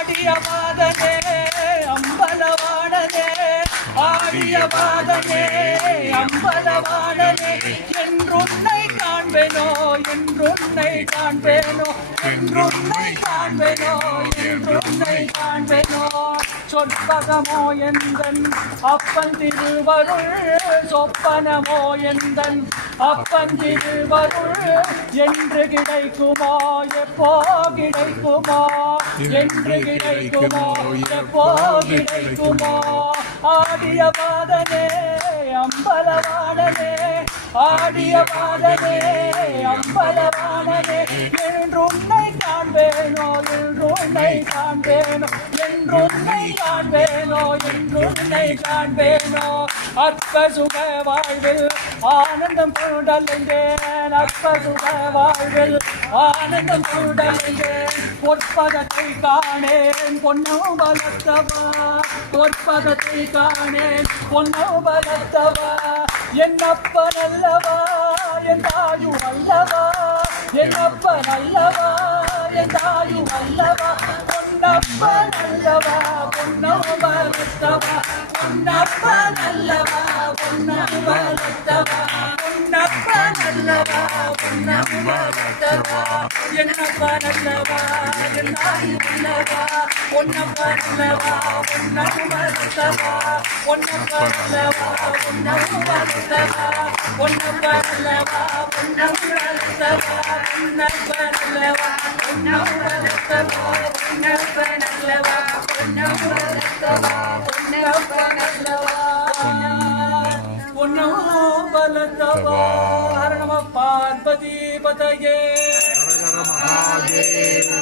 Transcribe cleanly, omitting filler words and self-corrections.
ஆடிய பாதனே அம்பலவாணனே ஆடிய பாதனே அம்பலவாணனே என்றுன்னை காண்பேனோ என்றுன்னை காண்பேனோ என்றுன்னை காண்பேனோ என்றுன்னை காண்பேனோ சொற்பகமோ எந்தன் அப்பன் திருவருள் சொப்பனமோ எந்தன் அப்பன் திருவருள் என்று கிடைக்குமோ எப்போ கிடைக்குமோ என்று கிடைக்குமோ எப்போ கிடைக்குமோ ஆடிய பாதனே அம்பலவாணனே ஆடிய பாதனே அம்பலவாணனே என்றுன்னை காண்பேனோ என்றுன்னை காண்பேனோ என்றுன்னை காண்பேனோ என்றுன்னை காண்பேனோ அற்ப சுக வாழ்வில் ஆனந்தம் கொண்டலைந்தேன் அற்ப சுக வாழ்வில் ஆனந்தம் கொண்டலைந்தேன் பொற்பதத்தை காணேன் பொன்னம் வளர்த்தவா பொற்பதத்தை காணேன் பொன்னம் வளர்த்தவா என்னப்பன் அல்லவா என் தாயு அல்லவா என்னப்பன் அல்லவா என் தாயு அல்லவா பொன்னப்பன் அல்லவா பொன்னம் வளர்த்தவா பொன்னப்பன் அல்லவா பொன்னம் வளர்த்தவா பொன்னப்பன் அல்லவா பொன்னம் வளர்த்தவா என்னப்பன் அல்லவா என் தாயு அல்லவா பொன்னப்பன் அல்லவா பொன்னம் வளர்த்தவா பொன்னப்பன் அல்லவா பொன்னம் வளர்த்தவா பொன்னப்பன் அல்லவா பொன்னம் வளர்த்தவா பொன்னப்பன் அல்லவா பொன்னம் வளர்த்தவா பொன்னப்பன் அல்லவா பொன்னம் வளர்த்தவா பொன்னப்பன் அல்லவா பொன்னம் வளர்த்தவா ஹர நம பார்வதி பதயே ஹர ஹர மகாதேவா.